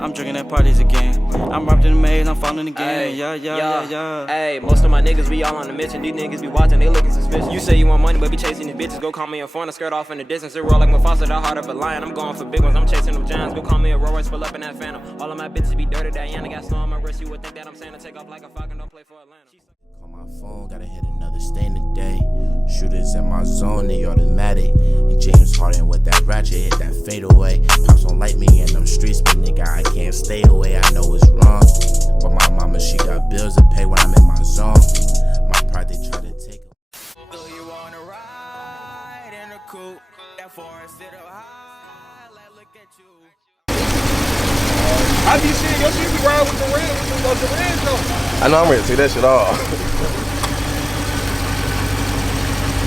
I'm drinking at parties again. I'm wrapped in the maze, I'm falling again. Yeah. Hey, most of my niggas be all on the mission. These niggas be watching, they looking suspicious. You say you want money, but be chasing these bitches. Go call me a foreigner, skirt off in the distance. It roll like Mufasa, the heart of a lion. I'm going for big ones, I'm chasing them giants. Go call me a Rolls Royce, pull up in that Phantom. All of my bitches be dirty, Diana got snow on my wrist. You would think that I'm saying to take off like a falcon, don't play for Atlanta. Call my phone, gotta hit another stain today. Shooters in my zone, they automatic. And James Harden with that ratchet, hit that fadeaway. Pops don't like me in them streets, but nigga, I can't stay away. I know it's wrong, but my mama, she got bills to pay when I'm in my zone. My pride, they try to take. Do you wanna ride in a coupe? That forest sit up high, let's look at you. I be seeing your shit be riding with the red though. I know I'm ready to take that shit off.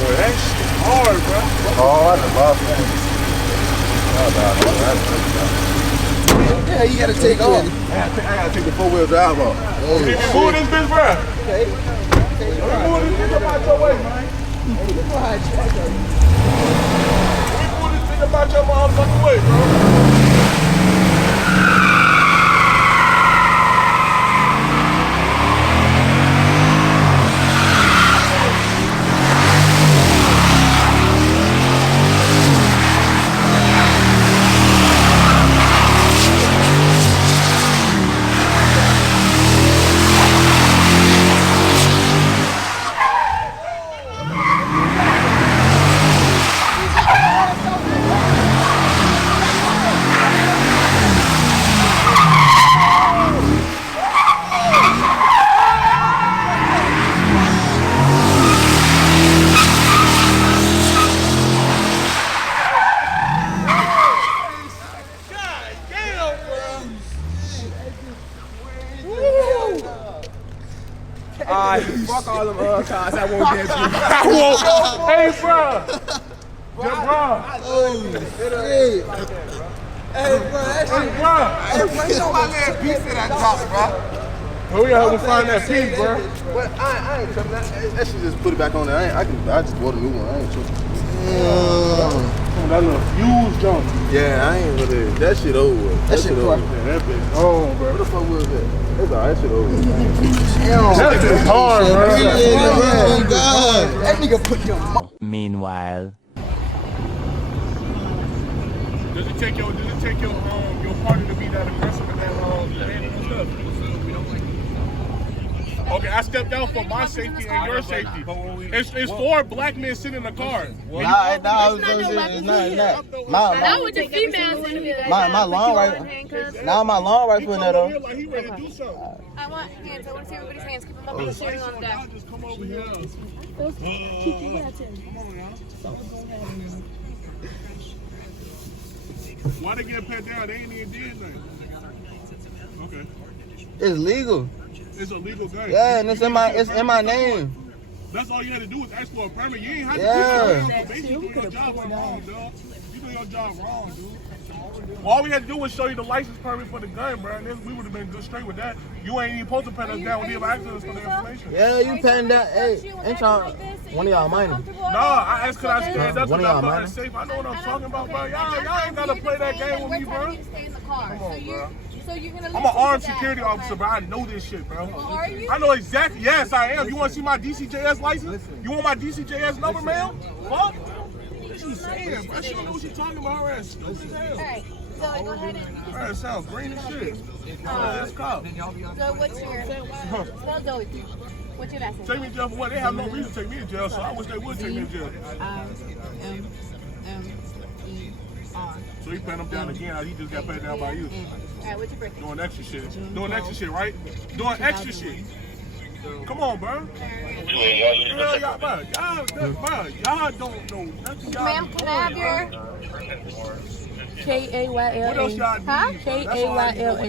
Boy, that shit hard, bro. Oh, I just lost that. Yeah, you gotta take off. I gotta take the 4-wheel drive off. Move this bitch, bro. Okay. Move this bitch up out your way, man. Move this bitch up out your motherfucking way, bro. Fuck all them cars, I won't get you. Hey, bro. Hey, bro. Hey, bro, that shit. Hey, bro. Hey, bro, you know my man piece of that top, bro. We gotta find that piece, bro. But I ain't tripping. That shit just put it back on there. I just bought a new one. I ain't tripping. That little fuse jump. Yeah, I ain't really. That shit over. That shit over. Yeah, that bitch on, bro. What the fuck was that? That's alright, that shit over. That bitch hard, bro. That nigga put your Meanwhile. Does it take your partner to be that aggressive and that stuff? Okay, I stepped out for my safety and your safety. It's 4 black men sitting in the car. Nah, it's not. Not with the females in here. My long rifle. Now my long rifle in there though. Like he ready to do something. I want hands. I want to see everybody's hands. Keep them up and shooting on that. Just come over here. Why they get pat down? They ain't even did nothing. Okay. It's legal. It's a legal gun. Yeah, and it's in my name. That's all you had to do was ask for a permit. You ain't had to do basically doing your job wrong, dog. You doing your job wrong, dude. All we had to do was show you the license permit for the gun, bro. And then we would have been good straight with that. You ain't even supposed to pat us down when you have access for the information. Yeah, you patting that. Hey, ain't y'all one of y'all minor? Nah, I asked could I stand up One because of I y'all thought it's safe. I know what I'm talking about, bro. Y'all ain't gotta play that game with me, bro. Come on, bro. I'm an armed security officer, bro. I know this shit, bro. Well, are you? I know exactly. Yes, I am. You want to see my DCJS license? You want my DCJS number, ma'am? What? What you saying, bro? She don't know what she's talking about. Her ass stupid as hell. All right. So go ahead and. Her ass sounds green as shit. Let's go. So what's your? Spell go with you. What's your last name? Take me to jail for what? They have no reason to take me to jail, so I wish they would take me to jail. D-I-M-M-E-R. So he patting them down again. He just got patted down by you. All right. What's your birthday? Doing extra shit. Doing extra shit, right? Doing extra shit. Come on, bro. Y'all don't know nothing. Ma'am, can I have your? What else y'all need? Huh? K-A-Y-L-A.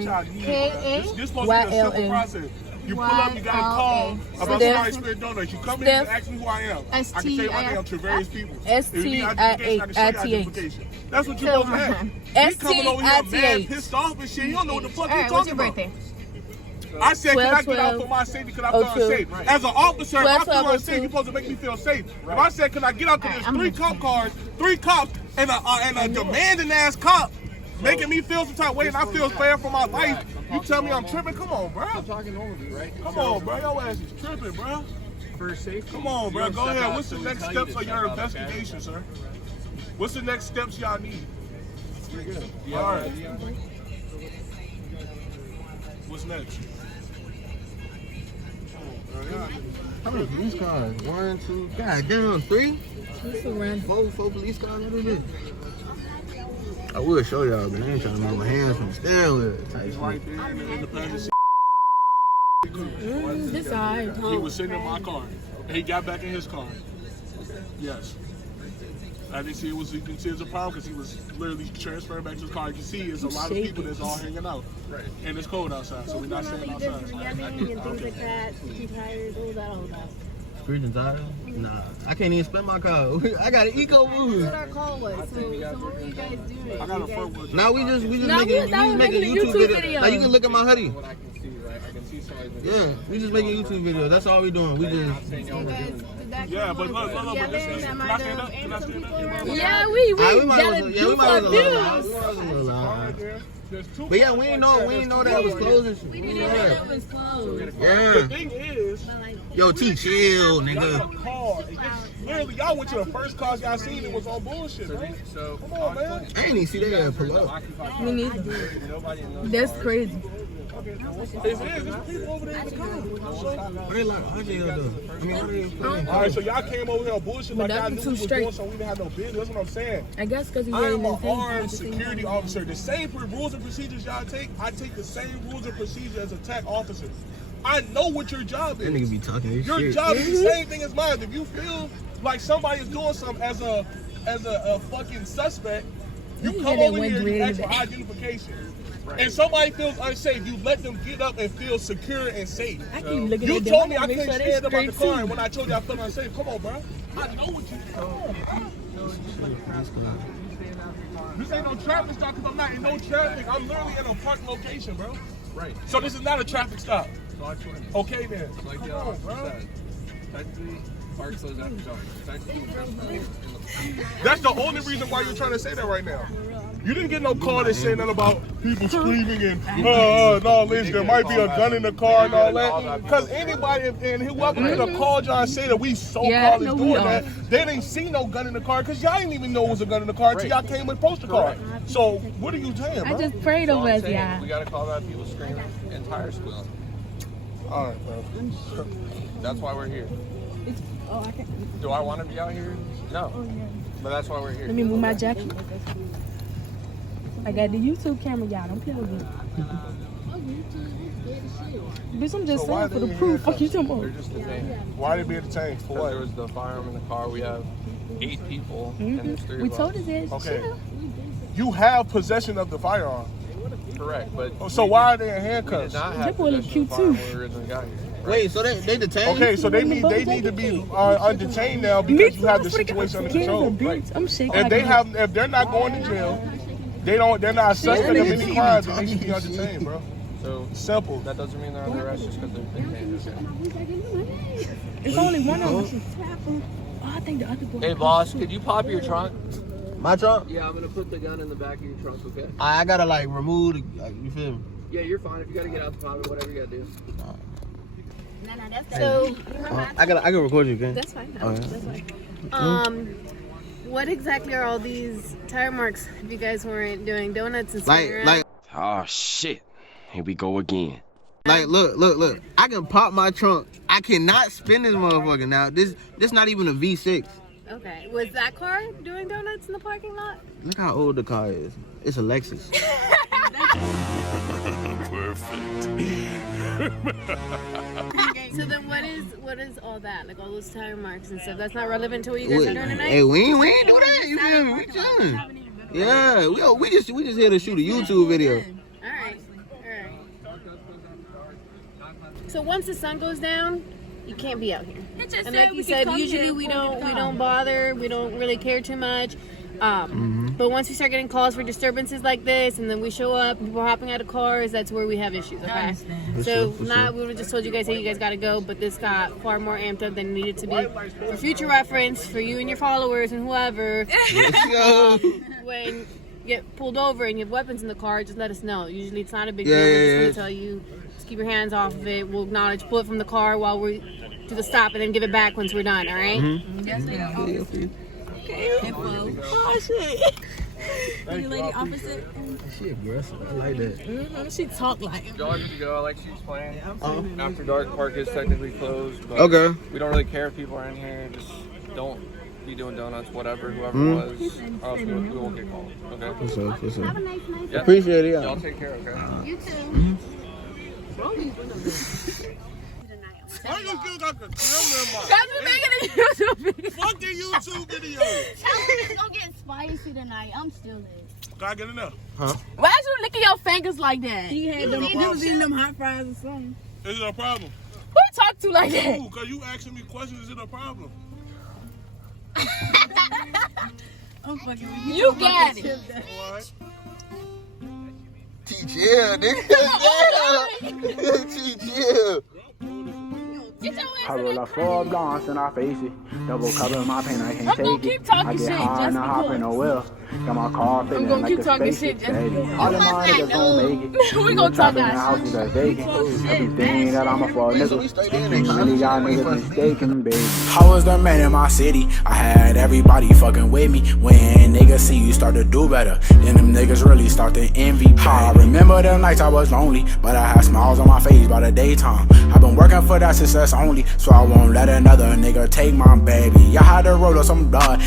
This supposed to be a simple process. You pull up, you got a call about somebody spit donuts. You come in and ask me who I am. I can tell you my name to various people. S-T-I-A-I-T-H. That's what you're supposed to have. You coming over here mad, pissed off and shit. You don't know what the fuck you're talking about. I said, can I get out for my safety because I feel unsafe? As an officer, if I feel unsafe, you're supposed to make me feel safe. If I said, can I get out because there's 3 cop cars, 3 cops, and a demanding ass cop, making me feel some type of way, and I feel bad for my life. You tell me I'm tripping? Come on, bro. I'm talking over you, right? Come on, bro. Your ass is tripping, bro. For safety. Come on, bro. Go ahead. What's the next steps of your investigation, sir? What's the next steps y'all need? You're good. All right. What's next? How many police cars? 1, 2, God damn, 3? It's around 4 police cars. What is it? I will show y'all, but I ain't trying to move my hands from the steering wheel. He's right there in the passenger seat. this side. He was sitting in my car. And he got back in his car. Yes. I didn't see it was. You can see it's a problem because he was literally transferring back to his car. You can see it's a lot of people that's all hanging out. Right. And it's cold outside, so we're not staying outside. And things like that, cheap tires, all that, all that. Screeching tires? Nah, I can't even spin my car. I got an eco boost. What our call was. So what were you guys doing? I got a front wheel. Now we just No, making making a YouTube YouTube video. Like you can look at my hoodie. What I can see, right? I can see somebody's been Yeah, we just making YouTube videos. That's all we doing. We just. Yeah, but look, but listen. Can I stand up? Can I stand up? Yeah, we might as well loud. But yeah, we ain't know that it was closing. We didn't know it was closed. The Yeah. thing is, Yo, T, chill, y'all nigga. got a car. Literally, y'all went to the first cars y'all seen. It was on bullshit, man. So, Come on, man. I ain't even see that pull up. Me neither. nobody knows. That's crazy. It is. There's people over there in the car. What they like RJ do? I mean, what they doing? All right, so y'all came over here on bullshit like But y'all that's knew we too was straight. doing something we didn't have no business. That's what I'm saying. I guess because he's I am wearing an armed security officer. The same rules and procedures y'all take, I take the same rules and procedures as attack officers. I know what your job That nigga is. be talking this Your shit. job is the same thing as mine. If you feel like somebody is doing something as a fucking suspect, you come over here and you ask for identification. And somebody feels unsafe, you let them get up and feel secure and safe. I keep looking You at told me them. I Make couldn't sure stand up they're out the straight car, too. and when I told you I felt unsafe, come on, bro. I know what you This ain't no traffic stop because I'm not in no traffic. I'm literally in a park location, bro. Right. So this is not a traffic stop. So I told you. Okay then. Like Come the on, officer bro. said, technically, park slows after dark. Technically, That's the only reason why you're trying to say that right now. You didn't get no call that said nothing about people screaming and no, listen, there might be a gun in the car and all that. Because anybody and whoever could have called y'all and say that we so-called is doing that, they didn't see no gun in the car because y'all didn't even know it was a gun in the car until y'all came and posted the car. So what are you saying, bro? I just prayed over us, we yeah. gotta call out people screaming and tires squealing. All right, bro. That's why we're here. Oh, I can't. Do I want to be out here? No. But that's why we're here. Let me move my jacket. I got the YouTube camera, y'all. Don't play with me. Bitch, I'm just saying for the proof. Fuck you talking They're about? just detained. Why they be detained? For Because there what? was the firearm in the car. We have 8 people and there's 3 We of told us. us that. Okay. You have possession of the firearm. Correct, but So why are they in we did handcuffs? not have That boy look possession of the cute, firearm too. when we originally got here. Wait, so they detained? Okay, so they need to be undetained now because you have the situation under control. I'm shaking. If they're not going to jail, they're not suspect of any crimes, then they should be undetained, bro. So Simple. that doesn't mean they're under arrest just because they're detained. Okay? It's only one of them. Oh, I think the other boy. Hey boss, could you pop your trunk? My trunk? Yeah, I'm gonna put the gun in the back of your trunk, okay? I gotta like remove the, you feel me? Yeah, you're fine. If you gotta get out the pocket, whatever you gotta do. So, I can record you, okay? that's fine. Oh, yeah. That's fine. What exactly are all these tire marks if you guys weren't doing donuts and stuff? Like, Oh shit. Here we go again. look. I can pop my trunk. I cannot spin this motherfucker now. This not even a V6. Okay. Was that car doing donuts in the parking lot? Look how old the car is. It's a Lexus. So then what is all that? Like all those tire marks and stuff? That's not relevant to what you guys are doing tonight? Hey, we ain't do that. You feel me? We chilling. Yeah, we just here to shoot a YouTube video. Alright. So once the sun goes down, you can't be out here. And like you said, usually we don't bother, we don't really care too much. But once we start getting calls for disturbances like this, and then we show up, people hopping out of cars, that's where we have issues. Okay. So we would have just told you guys, hey, you guys gotta go, but this got far more amped up than it needed to be. For future reference, for you and your followers and whoever, Let's go. when get pulled over and you have weapons in the car, just let us know. Usually it's not a big deal. We're just gonna tell you, just keep your hands off of it. We'll acknowledge, pull it from the car while we do the stop, and then give it back once we're done. All right? Yes, ma'am. Okay. Oh shit. You lady opposite. She aggressive. I like that. She talk like. Y'all good to go. I like she's playing. After dark, park is technically closed. But Okay. We don't really care if people are in here. Just don't be doing donuts, whatever, whoever was. Or else we won't get called. Okay? What's up? What's up? Have a nice night. Yep. Appreciate it, Y'all take care, okay? You too. Why you still got the camera in my That's what making a YouTube video. Fuck the YouTube video. Tell him it's gonna get spicy tonight. I'm still there. Gotta get in there. Why is you licking your fingers like that? He had them. He was eating them hot fries or something. Is it a problem? Who talk to like that? Ooh, cause you asking me questions, is it a problem? I'm fucking with you. You got it. Alright. T-chill, nigga. T-chill. Get your ass I in roll that a four blunts and I face it. Double cover my pain, I can't I'm gonna take keep it. talking I get shit high just and I hop in because. a wheel. Got my car feeling gonna like keep a talking spaceship. shit just because. All of my niggas gon' make it. We gonna talk in the our house shit. is that vacant. Everything that I'm a for nigga. Really got niggas mistaken, baby. I was the man in my city. I had everybody fucking with me. When niggas see you start to do better, then them niggas really start to envy. I remember them nights I was lonely, but I had smiles on my face by the daytime. I've been working for that success only, so I won't let another nigga take my baby. I had to roll up some blood.